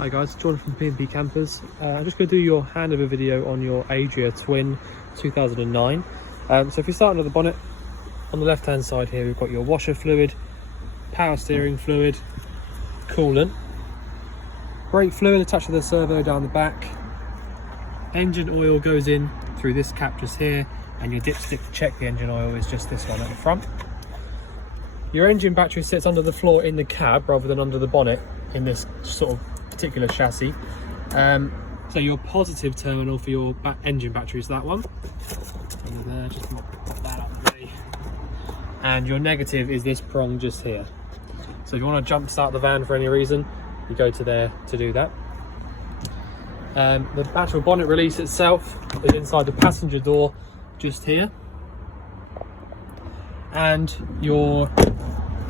Hi guys, John from P&P Campers. I'm just going to do your handover video on your Adria Twin 2009. So if you start under the bonnet, on the left hand side here we've got your washer fluid, power steering fluid, coolant, brake fluid attached to the servo down the back, engine oil goes in through this cap just here, and your dipstick to check the engine oil is just this one at the front. Your engine battery sits under the floor in the cab rather than under the bonnet in this sort of particular chassis. So your positive terminal for your engine battery is that one under there, just pop that out of the way, and your negative is this prong just here. So if you want to jump start the van for any reason, you go to there to do that. The actual bonnet release itself is inside the passenger door just here, and your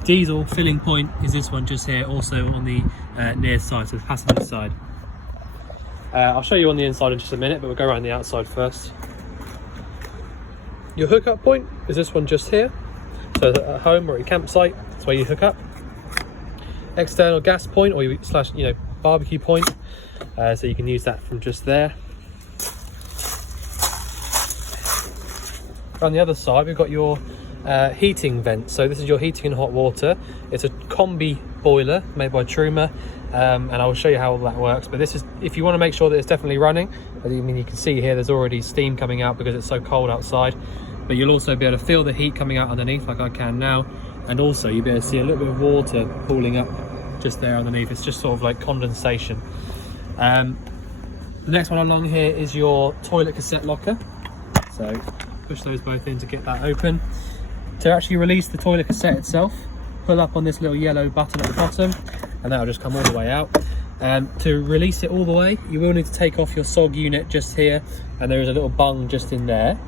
diesel filling point is this one just here, also on the near side, so the passenger side. I'll show you on the inside in just a minute, but we'll go around the outside first. Your hookup point is this one just here, so at home or at your campsite, that's where you hook up. External gas point or slash barbecue point, so you can use that from just there. On the other side we've got your heating vent. So this is your heating and hot water. It's a combi boiler made by Truma, and I will show you how all that works. But this is if you want to make sure that it's definitely running. I mean, you can see here there's already steam coming out because it's so cold outside, but you'll also be able to feel the heat coming out underneath like I can now, and also you'll be able to see a little bit of water pooling up just there underneath. It's just sort of like condensation. The next one along here is your toilet cassette locker, so push those both in to get that open. To actually release the toilet cassette itself, pull up on this little yellow button at the bottom, and that'll just come all the way out. To release it all the way, you will need to take off your SOG unit just here, and there is a little bung just in there.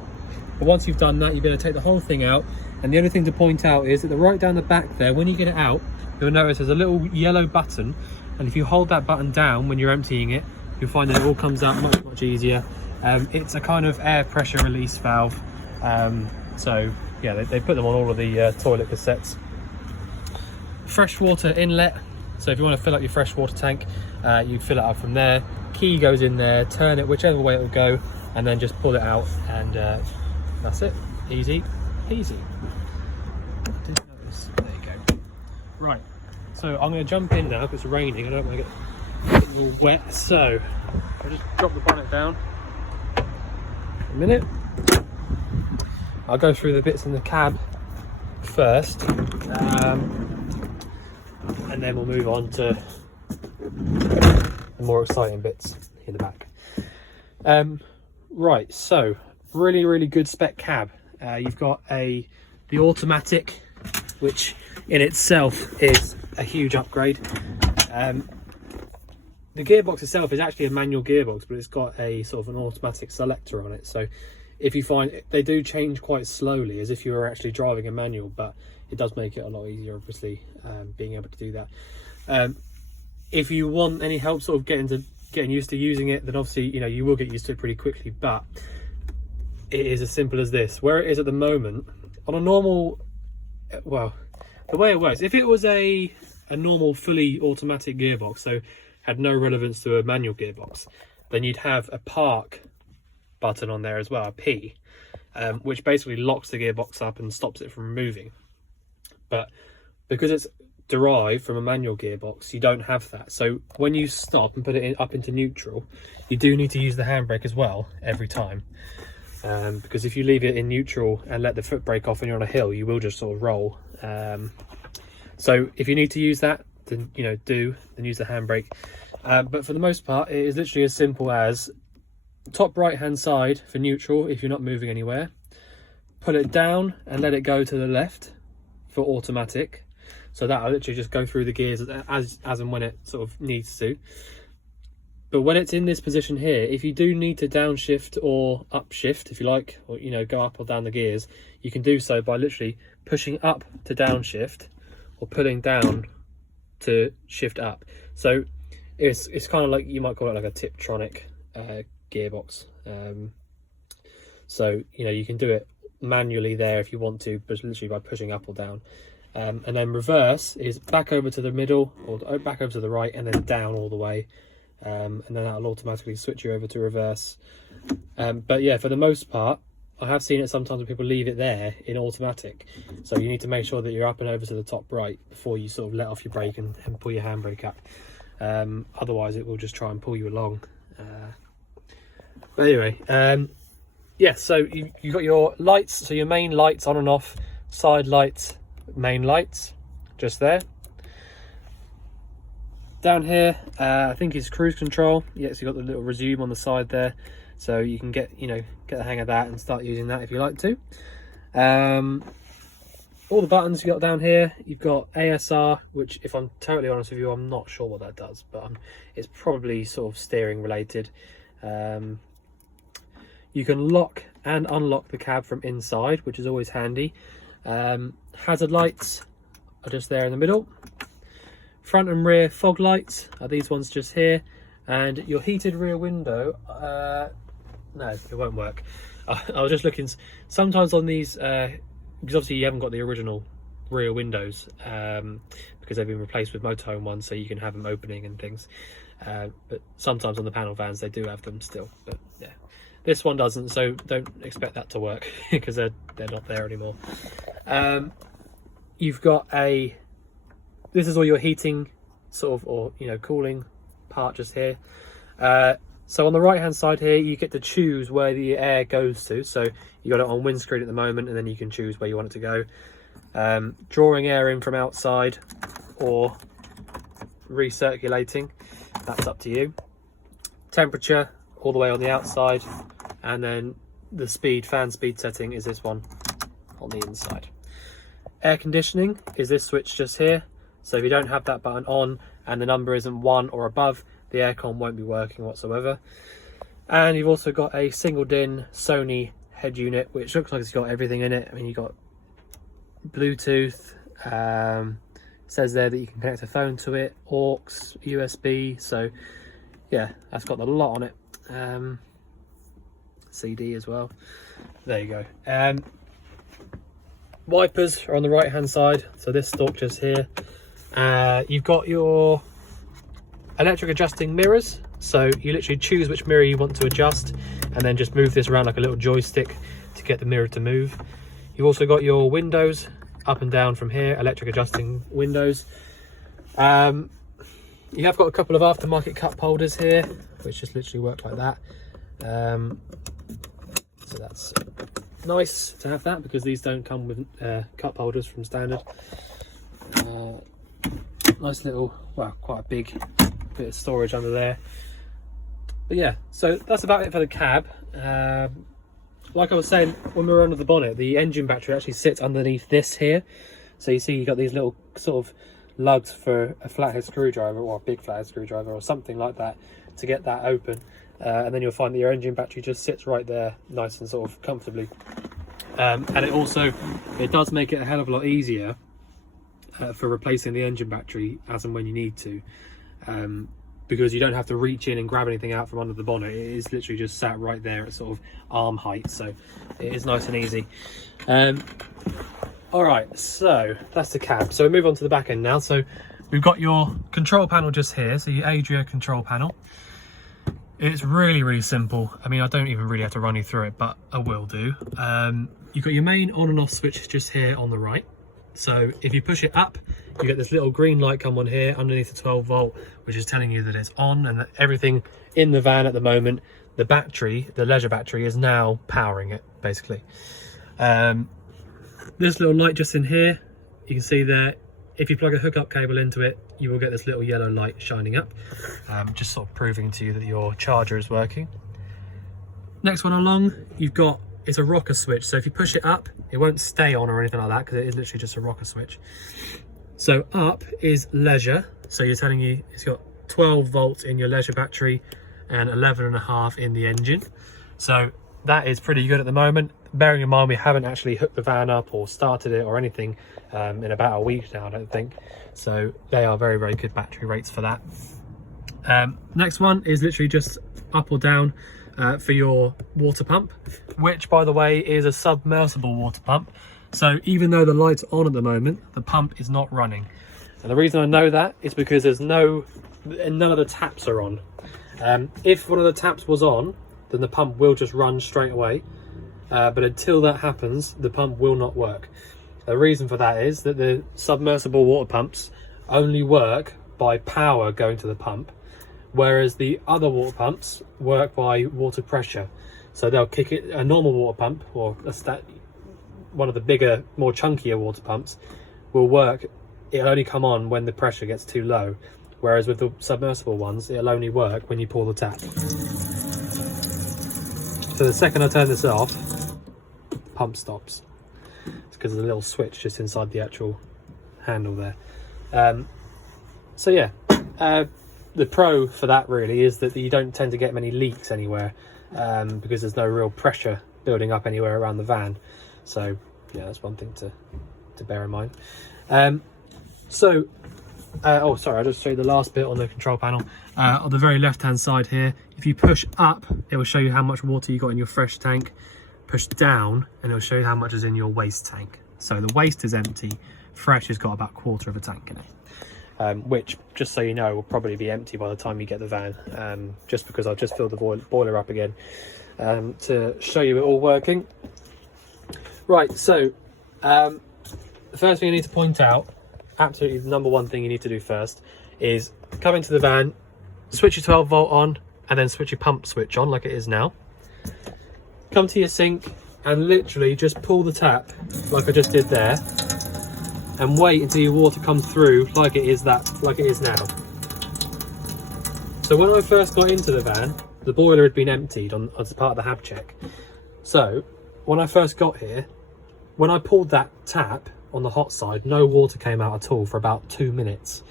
But once you've done that, you're going to take the whole thing out. And the only thing to point out is that right down the back there, when you get it out, you'll notice there's a little yellow button, and if you hold that button down when you're emptying it, you'll find that it all comes out much easier. It's a kind of air pressure release valve. So yeah, they put them on all of the toilet cassettes. Freshwater inlet, so if you want to fill up your freshwater tank, you fill it up from there. Key goes in there, turn it whichever way it will go, and then just pull it out, and that's it. Easy peasy. Didn't notice. There you go. Right, so I'm going to jump in now because it's raining. I don't want to get all wet, so I'll just drop the bonnet down a minute. I'll go through the bits in the cab first, and then we'll move on to the more exciting bits in the back. Right, so really good spec cab. You've got the automatic, which in itself is a huge upgrade. The gearbox itself is actually a manual gearbox, but it's got a sort of an automatic selector on it. So if you find they do change quite slowly, as if you were actually driving a manual, but it does make it a lot easier, obviously, being able to do that. If you want any help sort of getting used to using it, then obviously you will get used to it pretty quickly, but it is as simple as this. Where it is at the moment, on a normal, well, the way it works, if it was a normal fully automatic gearbox, so had no relevance to a manual gearbox, then you'd have a park button on there as well, a P, which basically locks the gearbox up and stops it from moving. But because it's derived from a manual gearbox, you don't have that. So when you stop and put it up into neutral, you do need to use the handbrake as well every time, because if you leave it in neutral and let the foot brake off and you're on a hill, you will just sort of roll. So if you need to use that, then then use the handbrake. But for the most part, it is literally as simple as top right hand side for neutral if you're not moving anywhere, pull it down and let it go to the left for automatic, so that'll literally just go through the gears as and when it sort of needs to. But when it's in this position here, if you do need to downshift or upshift, if you like, or go up or down the gears, you can do so by literally pushing up to downshift or pulling down to shift up. So it's kind of like, you might call it like a Tiptronic gearbox. So you can do it manually there if you want to, but literally by pushing up or down. And then reverse is back over to the middle or back over to the right, and then down all the way. and then that'll automatically switch you over to reverse. But yeah, for the most part, I have seen it sometimes when people leave it there in automatic, so you need to make sure that you're up and over to the top right before you sort of let off your brake and pull your handbrake up. Otherwise it will just try and pull you along. But anyway, yeah, so you've got your lights, so your main lights on and off, side lights, main lights, just there. Down here, I think is cruise control. Yeah, so you've got the little resume on the side there, so you can get the hang of that and start using that if you like to. All the buttons you got down here, you've got ASR, which, if I'm totally honest with you, I'm not sure what that does, but it's probably sort of steering related. You can lock and unlock the cab from inside, which is always handy. Hazard lights are just there in the middle. Front and rear fog lights are these ones just here, and your heated rear window, no, it won't work. I was just looking, sometimes on these, because obviously you haven't got the original rear windows, because they've been replaced with motorhome ones, so you can have them opening and things, but sometimes on the panel vans they do have them still, but yeah, this one doesn't, so don't expect that to work because they're not there anymore. You've got this is all your heating sort of, or cooling part just here. So on the right hand side here, you get to choose where the air goes to. So you got it on windscreen at the moment, and then you can choose where you want it to go. Drawing air in from outside or recirculating, that's up to you. Temperature all the way on the outside, and then the fan speed setting is this one on the inside. Air conditioning is this switch just here. So if you don't have that button on and the number isn't 1 or above, the aircon won't be working whatsoever. And you've also got a single DIN Sony head unit, which looks like it's got everything in it. I mean, you've got Bluetooth, says there that you can connect a phone to it, aux, USB, so yeah, that's got a lot on it. CD as well. There you go. Wipers are on the right hand side, so this stalk just here. You've got your electric adjusting mirrors, so you literally choose which mirror you want to adjust and then just move this around like a little joystick to get the mirror to move. You've also got your windows up and down from here, electric adjusting windows. You have got a couple of aftermarket cup holders here, which just literally work like that. So that's nice to have that, because these don't come with cup holders from standard. Nice little, well, quite a big bit of storage under there. But yeah, so that's about it for the cab. Like I was saying when we were under the bonnet, the engine battery actually sits underneath this here. So you see you've got these little sort of lugs for a flathead screwdriver, or a big flathead screwdriver or something like that, to get that open. And then you'll find that your engine battery just sits right there, nice and sort of comfortably. And it does make it a hell of a lot easier for replacing the engine battery as and when you need to, because you don't have to reach in and grab anything out from under the bonnet. It is literally just sat right there at sort of arm height, so it is nice and easy. All right, so that's the cab. So we move on to the back end now. So we've got your control panel just here, so your Adria control panel. It's really, really simple. I mean, I don't even really have to run you through it, but I will do. You've got your main on and off switch just here on the right. So if you push it up, you get this little green light come on here underneath the 12 volt, which is telling you that it's on and that everything in the van at the moment, the battery, the leisure battery, is now powering it, basically. This little light just in here, you can see there, if you plug a hookup cable into it, you will get this little yellow light shining up, just sort of proving to you that your charger is working. Next one along, you've got, it's a rocker switch. So if you push it up, it won't stay on or anything like that, because it is literally just a rocker switch. So up is leisure. So you're telling you it's got 12 volts in your leisure battery and 11.5 in the engine. So that is pretty good at the moment. Bearing in mind we haven't actually hooked the van up or started it or anything in about a week now, I don't think. So they are very, very good battery rates for that. Next one is literally just up or down for your water pump, which, by the way, is a submersible water pump. So even though the light's on at the moment, the pump is not running. And the reason I know that is because none of the taps are on. If one of the taps was on, then the pump will just run straight away. But until that happens, the pump will not work. The reason for that is that the submersible water pumps only work by power going to the pump, whereas the other water pumps work by water pressure. So they'll kick it. A normal water pump, or one of the bigger, more chunkier water pumps, will work. It'll only come on when the pressure gets too low, whereas with the submersible ones, it'll only work when you pull the tap. So the second I turn this off, the pump stops. It's because there's a little switch just inside the actual handle there. So yeah, the pro for that really is that you don't tend to get many leaks anywhere, because there's no real pressure building up anywhere around the van. So yeah, that's one thing to bear in mind. Oh sorry, I'll just show you the last bit on the control panel. On the very left hand side here, if you push up, it will show you how much water you got in your fresh tank. Push down and it'll show you how much is in your waste tank. So the waste is empty, fresh has got about a quarter of a tank in it, which, just so you know, will probably be empty by the time you get the van, just because I've just filled the boiler up again to show you it all working. Right, so the first thing I need to point out, absolutely the number one thing you need to do first, is come into the van, switch your 12 volt on, and then switch your pump switch on like it is now. Come to your sink and literally just pull the tap like I just did there, and wait until your water comes through like it is now. So when I first got into the van, the boiler had been emptied as part of the hab check. So when I first got here, when I pulled that tap on the hot side, no water came out at all for about 2 minutes.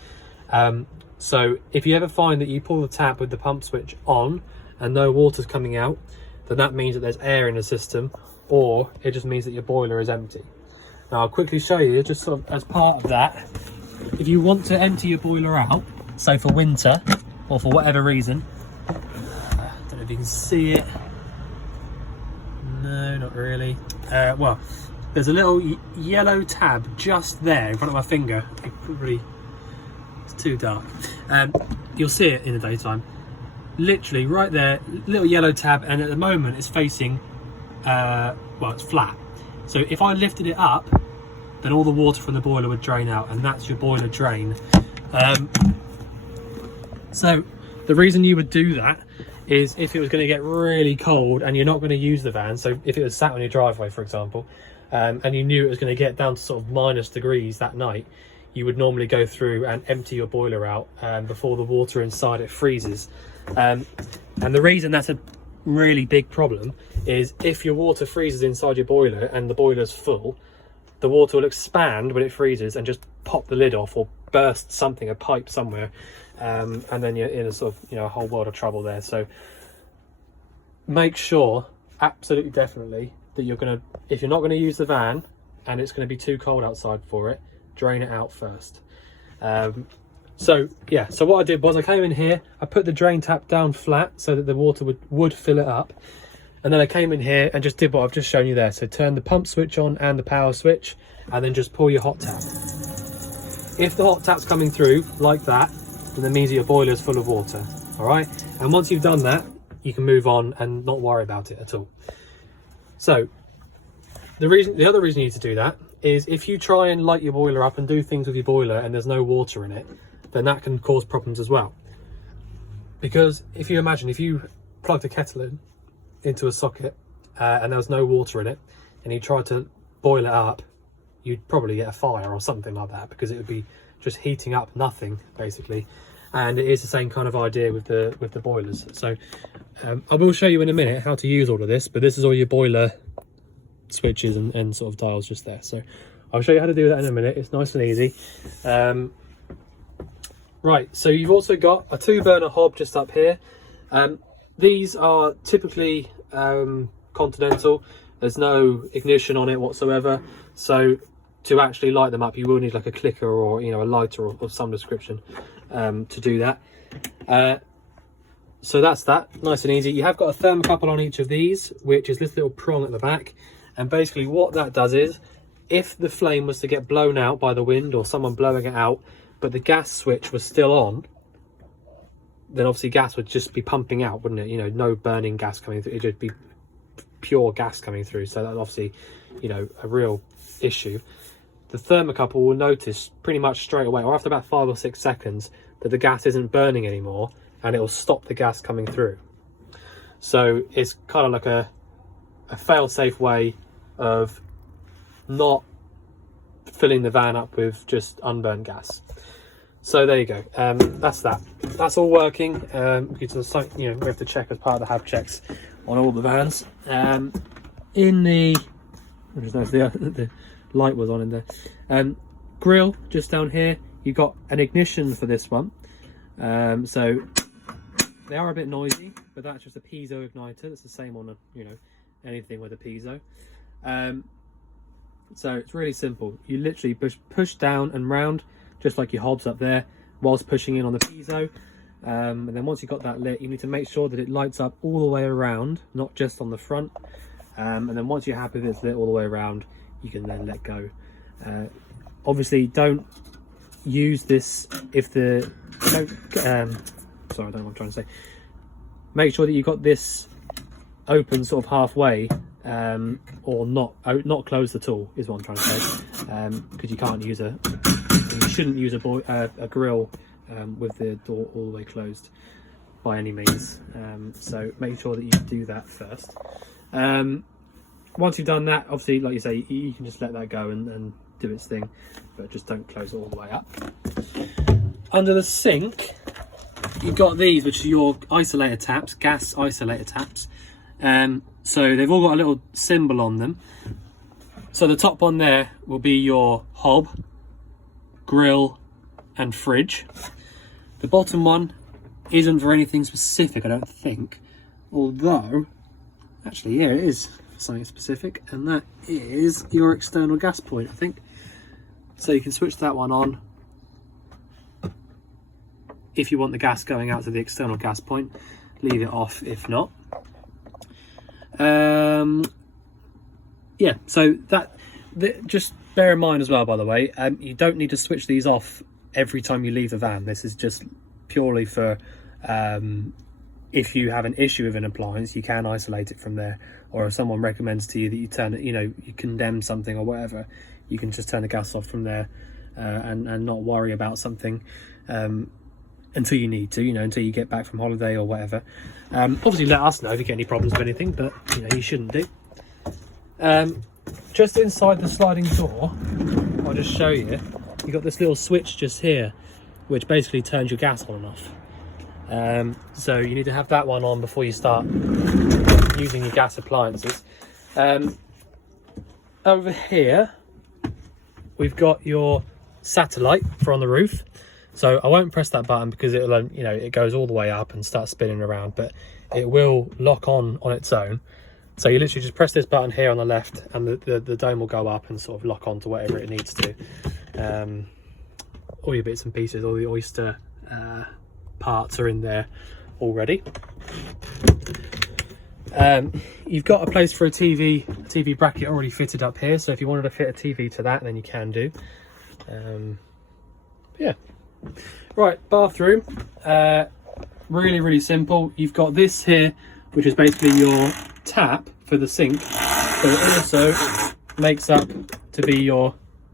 So if you ever find that you pull the tap with the pump switch on and no water's coming out, then that means that there's air in the system, or it just means that your boiler is empty. Now I'll quickly show you, just sort of as part of that, if you want to empty your boiler out, so for winter or for whatever reason, I don't know if you can see it, no, not really. Well, there's a little yellow tab just there in front of my finger. It's too dark. You'll see it in the daytime. Literally right there, little yellow tab, and at the moment it's facing, well, it's flat. So if I lifted it up, then all the water from the boiler would drain out, and that's your boiler drain. So the reason you would do that is if it was going to get really cold and you're not going to use the van. So if it was sat on your driveway, for example, and you knew it was going to get down to sort of -degrees that night, you would normally go through and empty your boiler out before the water inside it freezes. And the reason that's a really big problem is if your water freezes inside your boiler and the boiler's full, the water will expand when it freezes and just pop the lid off or burst something, a pipe somewhere, and then you're in a sort of, a whole world of trouble there. So make sure, absolutely definitely, that if you're not going to use the van and it's going to be too cold outside for it, drain it out first. So what I did was I came in here, I put the drain tap down flat so that the water would fill it up, and then I came in here and just did what I've just shown you there. So turn the pump switch on and the power switch, and then just pull your hot tap. If the hot tap's coming through like that, then that means that your boiler is full of water. All right, and once you've done that, you can move on and not worry about it at all. So the other reason you need to do that is if you try and light your boiler up and do things with your boiler and there's no water in it, then that can cause problems as well. Because if you imagine, if you plugged a kettle into a socket and there was no water in it, and you tried to boil it up, you'd probably get a fire or something like that, because it would be just heating up nothing basically. And it is the same kind of idea with the boilers. So I will show you in a minute how to use all of this, but this is all your boiler switches and sort of dials just there. So I'll show you how to do that in a minute. It's nice and easy. Right, so you've also got a 2-burner hob just up here. These are typically continental. There's no ignition on it whatsoever. So to actually light them up, you will need like a clicker or a lighter of some description to do that. So that's that, nice and easy. You have got a thermocouple on each of these, which is this little prong at the back. And basically what that does is, if the flame was to get blown out by the wind or someone blowing it out, but the gas switch was still on, then obviously gas would just be pumping out, wouldn't it? You know, no burning gas coming through, it'd just be pure gas coming through. So that's obviously, you know, a real issue. The thermocouple will notice pretty much straight away, or after about 5 or 6 seconds, that the gas isn't burning anymore, and it will stop the gas coming through. So it's kind of like a fail-safe way of not filling the van up with just unburned gas. So there you go. That's that. That's all working. You know, we have to check as part of the hab checks on all the vans. In the, I just noticed the light was on in there. Grill just down here. You've got an ignition for this one. So they are a bit noisy, but that's just a piezo igniter. That's the same on you know, anything with a piezo. So it's really simple. You literally push down and round, just like your hobs up there, whilst pushing in on the piezo. And then once you've got that lit, you need to make sure that it lights up all the way around, not just on the front. And then once you're happy that it's lit all the way around, you can then let go. Obviously, don't use this if the sorry, I don't know what I'm trying to say. Make sure that you've got this open sort of halfway, or not closed at all is what I'm trying to say, because you can't use you shouldn't use a grill with the door all the way closed by any means. So make sure that you do that first. Once you've done that, obviously, like you say, you can just let that go and do its thing, but just don't close it all the way up. Under the sink, you've got these, which are your isolator taps, gas isolator taps. So they've all got a little symbol on them. So the top one there will be your hob, grill and fridge. The bottom one isn't for anything specific, I don't think, although actually, yeah, it is something specific, and that is your external gas point, I think. So you can switch that one on if you want the gas going out to the external gas point. Leave it off if not. Yeah, so just bear in mind as well, by the way, you don't need to switch these off every time you leave the van. This is just purely for if you have an issue with an appliance, you can isolate it from there, or if someone recommends to you that you turn it, you know, you condemn something or whatever, you can just turn the gas off from there, and not worry about something until you need to, you know, until you get back from holiday or whatever. Obviously let us know if you get any problems with anything, but you know, you shouldn't do. Just inside the sliding door, I'll just show you, you've got this little switch just here, which basically turns your gas on and off. So you need to have that one on before you start using your gas appliances. Over here, we've got your satellite for on the roof. So I won't press that button because it'll, you know, it goes all the way up and starts spinning around, but it will lock on its own. So you literally just press this button here on the left, and the dome will go up and sort of lock on to whatever it needs to. All your bits and pieces, all the oyster parts are in there already. You've got a place for a TV bracket already fitted up here, so if you wanted to fit a TV to that, then you can do. Yeah. Right, bathroom. Really simple. You've got this here, which is basically your tap for the sink, but it also makes up to be your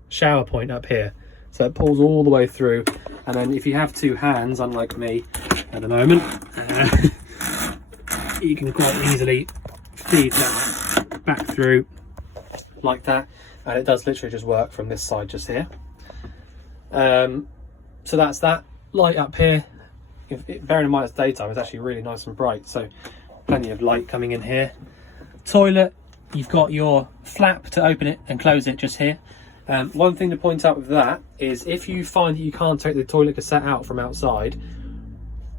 shower point up here. So it pulls all the way through, and then if you have two hands, unlike me at the moment, you can quite easily feed that back through like that, and it does literally just work from this side just here. So that's that. Light up here, bearing in mind it's daytime, it's actually really nice and bright, so plenty of light coming in here. Toilet, you've got your flap to open it and close it just here. One thing to point out with that is if you find that you can't take the toilet cassette out from outside,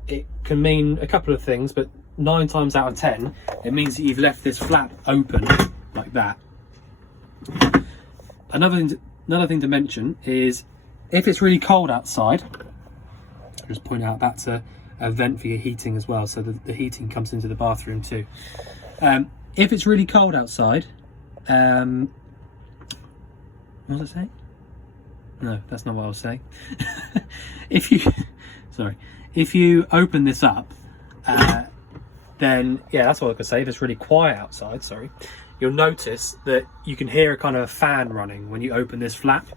it can mean a couple of things, but 9 times out of 10 it means that you've left this flap open like that. Another thing to mention is if it's really cold outside, I'll just point out that's a vent for your heating as well, so the heating comes into the bathroom too. If it's really cold outside, what was I saying? No, that's not what I was saying. If if you open this up, then yeah, that's all I could say. If it's really quiet outside, sorry, you'll notice that you can hear a kind of a fan running when you open this flap,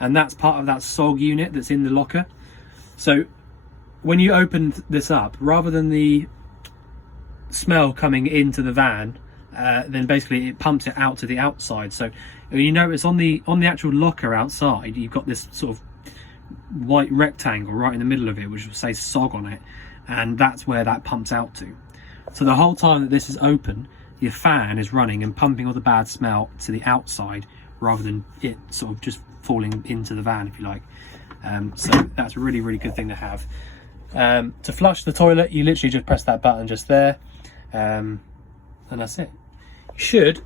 and that's part of that SOG unit that's in the locker. So when you open this up, rather than the smell coming into the van, then basically it pumps it out to the outside. So you notice on the actual locker outside, you've got this sort of white rectangle right in the middle of it, which will say SOG on it, and that's where that pumps out to. So the whole time that this is open, your fan is running and pumping all the bad smell to the outside, rather than it sort of just falling into the van, if you like. So that's a really, really good thing to have. To flush the toilet, you literally just press that button just there, and that's it.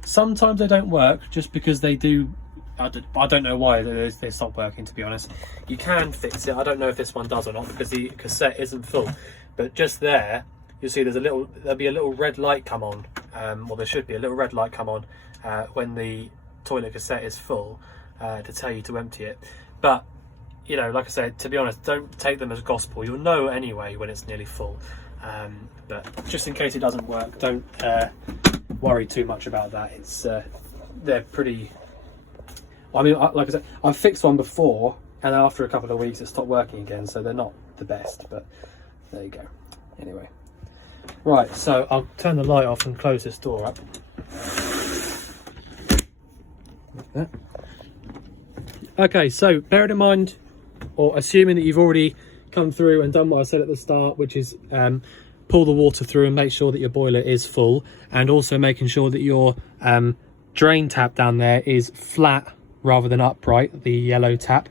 Sometimes they don't work, just because they do. I don't know why they stop working, to be honest. You can fix it. I don't know if this one does or not, because the cassette isn't full. But just there, you'll see there'll be a little red light come on. Well, there should be a little red light come on when the toilet cassette is full, to tell you to empty it. But you know, like I said, to be honest, don't take them as gospel. You'll know anyway when it's nearly full. But just in case it doesn't work, don't worry too much about that. It's they're pretty. I mean, like I said, I've fixed one before, and after a couple of weeks, it stopped working again. So they're not the best, but there you go. Anyway, right. So I'll turn the light off and close this door up. Like that. Okay, so bearing in mind, or assuming that you've already come through and done what I said at the start, which is pull the water through and make sure that your boiler is full, and also making sure that your drain tap down there is flat rather than upright, the yellow tap.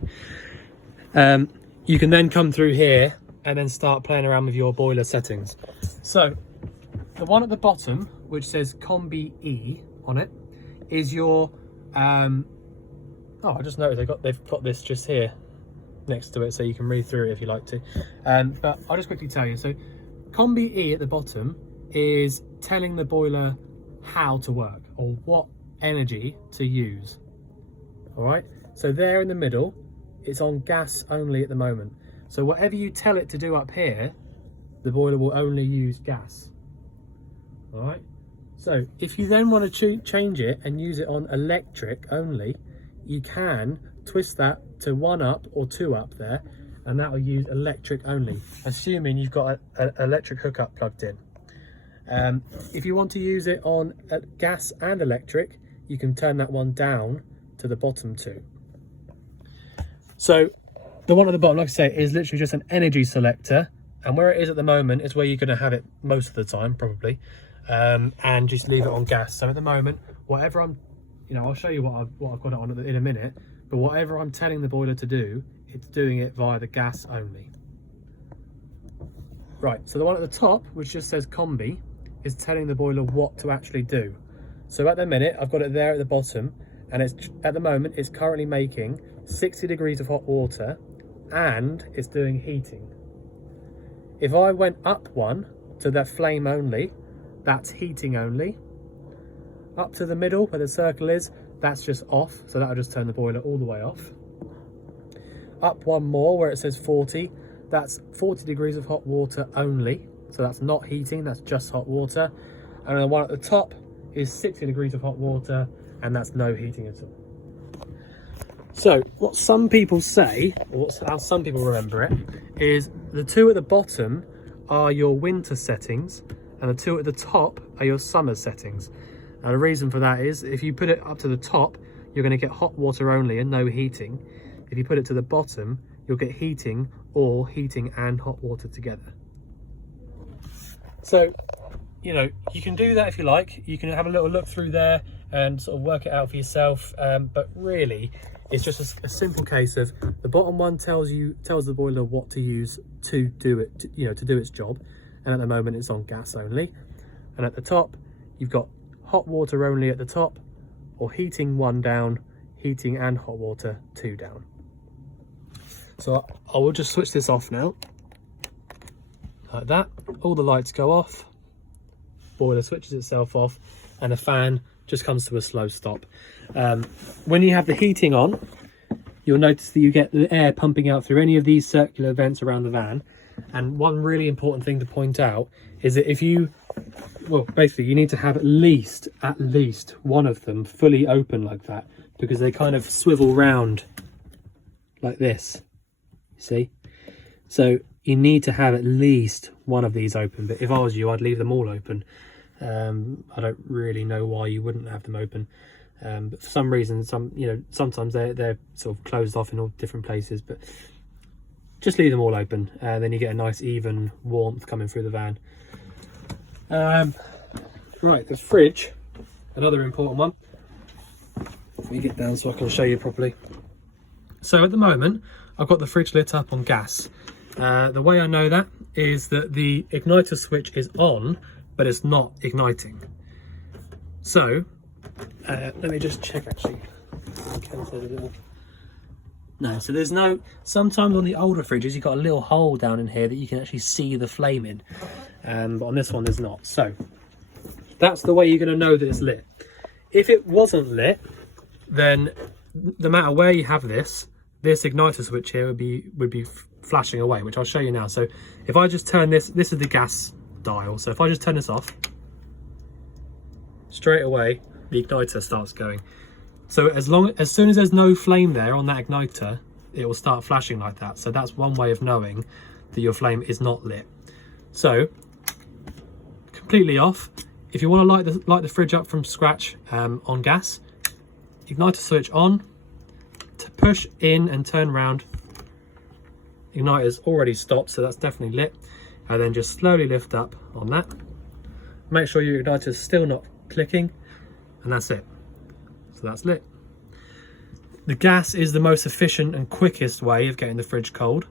You can then come through here and then start playing around with your boiler settings. So the one at the bottom, which says Combi E on it, is your oh, I just noticed they've got this just here next to it, so you can read through it if you like to. But I'll just quickly tell you. So Combi E at the bottom is telling the boiler how to work, or what energy to use. All right, so there in the middle, it's on gas only at the moment. So whatever you tell it to do up here, the boiler will only use gas. All right, so if you then want to change it and use it on electric only, you can twist that to 1 up or 2 up there, and that will use electric only, assuming you've got an electric hookup plugged in. If you want to use it on gas and electric, you can turn that one down to the bottom 2. So the one at the bottom, like I say, is literally just an energy selector, and where it is at the moment is where you're going to have it most of the time, probably, and just leave it on gas. So at the moment, whatever I'm, you know, I'll show you what I've got it on in a minute, but whatever I'm telling the boiler to do, it's doing it via the gas only. Right, so the one at the top, which just says Combi, is telling the boiler what to actually do. So at the minute, I've got it there at the bottom, and it's at the moment it's currently making 60 degrees of hot water, and it's doing heating. If I went up one to that flame only, that's heating only. Up to the middle where the circle is, that's just off, so that'll just turn the boiler all the way off. Up one more where it says 40, that's 40 degrees of hot water only, so that's not heating, that's just hot water. And the one at the top is 60 degrees of hot water, and that's no heating at all. So what some people say, or how some people remember it, is the 2 at the bottom are your winter settings, and the 2 at the top are your summer settings. And the reason for that is, if you put it up to the top, you're going to get hot water only and no heating. If you put it to the bottom, you'll get heating, or heating and hot water together. So, you know, you can do that if you like. You can have a little look through there and sort of work it out for yourself. But really, it's just a simple case of the bottom one tells the boiler what to use to do it, to do its job. And at the moment, it's on gas only. And at the top, you've got hot water only at the top, or heating 1 down, heating and hot water 2 down. So I will just switch this off now, like that. All the lights go off, boiler switches itself off, and the fan just comes to a slow stop. When you have the heating on, you'll notice that you get the air pumping out through any of these circular vents around the van, And one really important thing to point out is that if you, well, basically you need to have at least one of them fully open like that, because they kind of swivel round like this, see? So you need to have at least one of these open, but if I was you, I'd leave them all open. I don't really know why you wouldn't have them open, but for some reason, sometimes they're sort of closed off in all different places, but just leave them all open, and then you get a nice even warmth coming through the van. Right, the fridge, another important one. Let me get down so I can show you properly. So at the moment, I've got the fridge lit up on gas. The way I know that is that the igniter switch is on, but it's not igniting. So let me just check actually. No, so there's no, sometimes on the older fridges you've got a little hole down in here that you can actually see the flame in, but on this one there's not. So that's the way you're going to know that it's lit. If it wasn't lit, then no matter where you have this igniter switch here would be flashing away, which I'll show you now. So if I just turn this is the gas dial, so if I just turn this off, straight away the igniter starts going. So as soon as there's no flame there on that igniter, it will start flashing like that. So that's one way of knowing that your flame is not lit. So completely off. If you want to light the fridge up from scratch on gas, igniter switch on, to push in and turn round. Igniter's already stopped, so that's definitely lit. And then just slowly lift up on that. Make sure your igniter's still not clicking, and that's it. So that's lit. The gas is the most efficient and quickest way of getting the fridge cold.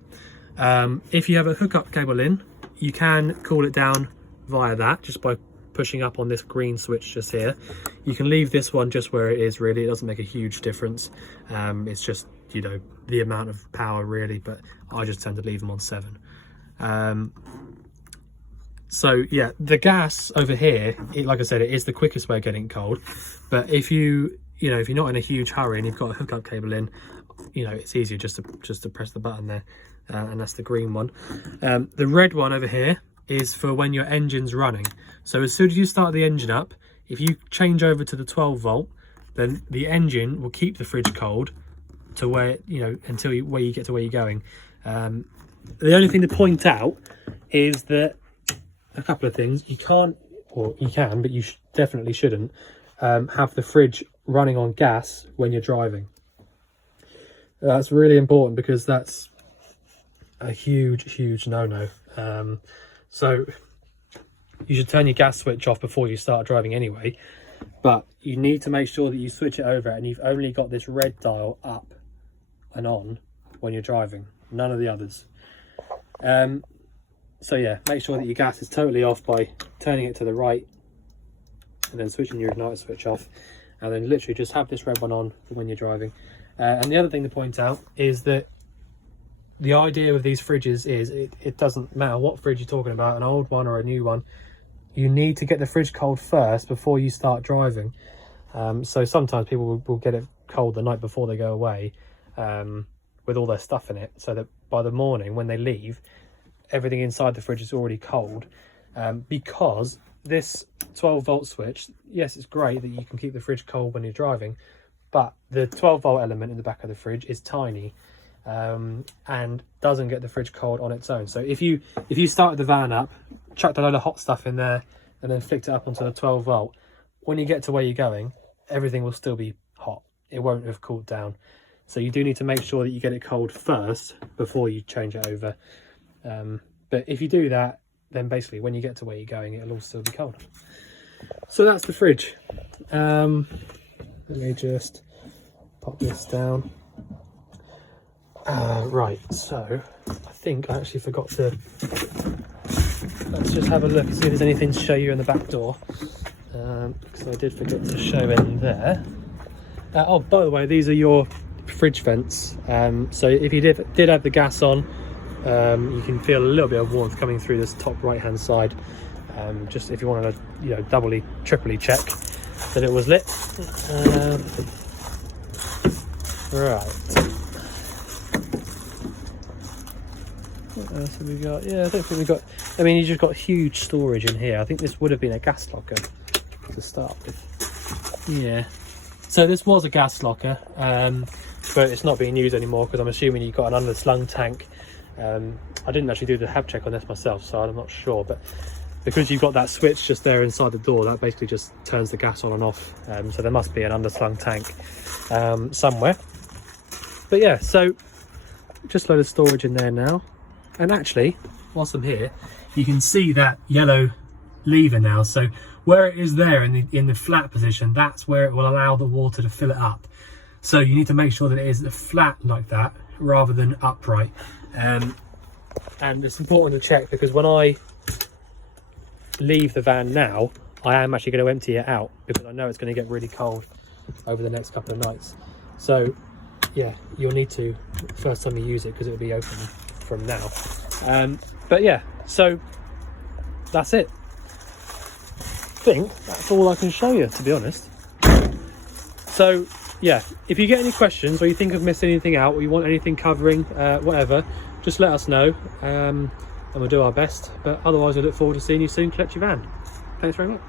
If you have a hookup cable in, you can cool it down via that, just by pushing up on this green switch just here. You can leave this one just where it is, really. It doesn't make a huge difference. It's just, the amount of power really, but I just tend to leave them on 7. So yeah, the gas over here, like I said, it is the quickest way of getting cold. But if you're not in a huge hurry and you've got a hookup cable in, it's easier just to press the button there, and that's the green one. The red one over here is for when your engine's running. So as soon as you start the engine up, if you change over to the 12 volt, then the engine will keep the fridge cold to where, until you get to where you're going. The only thing to point out is that a couple of things. You can't, or you can, but you definitely shouldn't have the fridge running on gas when you're driving. That's really important, because that's a huge no-no. So you should turn your gas switch off before you start driving anyway, but you need to make sure that you switch it over and you've only got this red dial up and on when you're driving, none of the others. So yeah, make sure that your gas is totally off by turning it to the right and then switching your igniter switch off, and then literally just have this red one on for when you're driving. And the other thing to point out is that the idea with these fridges is it doesn't matter what fridge you're talking about, an old one or a new one, you need to get the fridge cold first before you start driving. So sometimes people will get it cold the night before they go away, with all their stuff in it, so that by the morning when they leave, everything inside the fridge is already cold. Because this 12 volt switch, yes, it's great that you can keep the fridge cold when you're driving, but the 12 volt element in the back of the fridge is tiny, and doesn't get the fridge cold on its own. So if you started the van up, chucked a load of hot stuff in there, and then flicked it up onto the 12 volt, when you get to where you're going, everything will still be hot. It won't have cooled down. So you do need to make sure that you get it cold first before you change it over. But if you do that, then basically when you get to where you're going, it'll all still be cold. So that's the fridge. Let me just pop this down. Right, so I think I actually forgot to, let's just have a look and see if there's anything to show you in the back door, because I did forget to show in there. Oh, by the way, these are your fridge vents. So if you did have the gas on, you can feel a little bit of warmth coming through this top right hand side, just if you want to doubly triply check that it was lit. Right, What else have we got? Yeah, I don't think we've got... I mean, you just got huge storage in here. I think this would have been a gas locker to start with. Yeah. So this was a gas locker, but it's not being used anymore because I'm assuming you've got an underslung tank. I didn't actually do the hab check on this myself, so I'm not sure. But because you've got that switch just there inside the door, that basically just turns the gas on and off. So there must be an underslung tank somewhere. But yeah, so just a load of storage in there now. And actually, whilst I'm here, you can see that yellow lever now. So where it is there in the flat position, that's where it will allow the water to fill it up. So you need to make sure that it is flat like that rather than upright. And it's important to check because when I leave the van now, I am actually going to empty it out because I know it's going to get really cold over the next couple of nights. So yeah, you'll need to first time you use it because it will be open from now. But yeah, so that's it. I think that's all I can show you, to be honest. So yeah, if you get any questions or you think I've missed anything out or you want anything covering, whatever, just let us know and we'll do our best. But otherwise I look forward to seeing you soon collect your van. Thanks very much.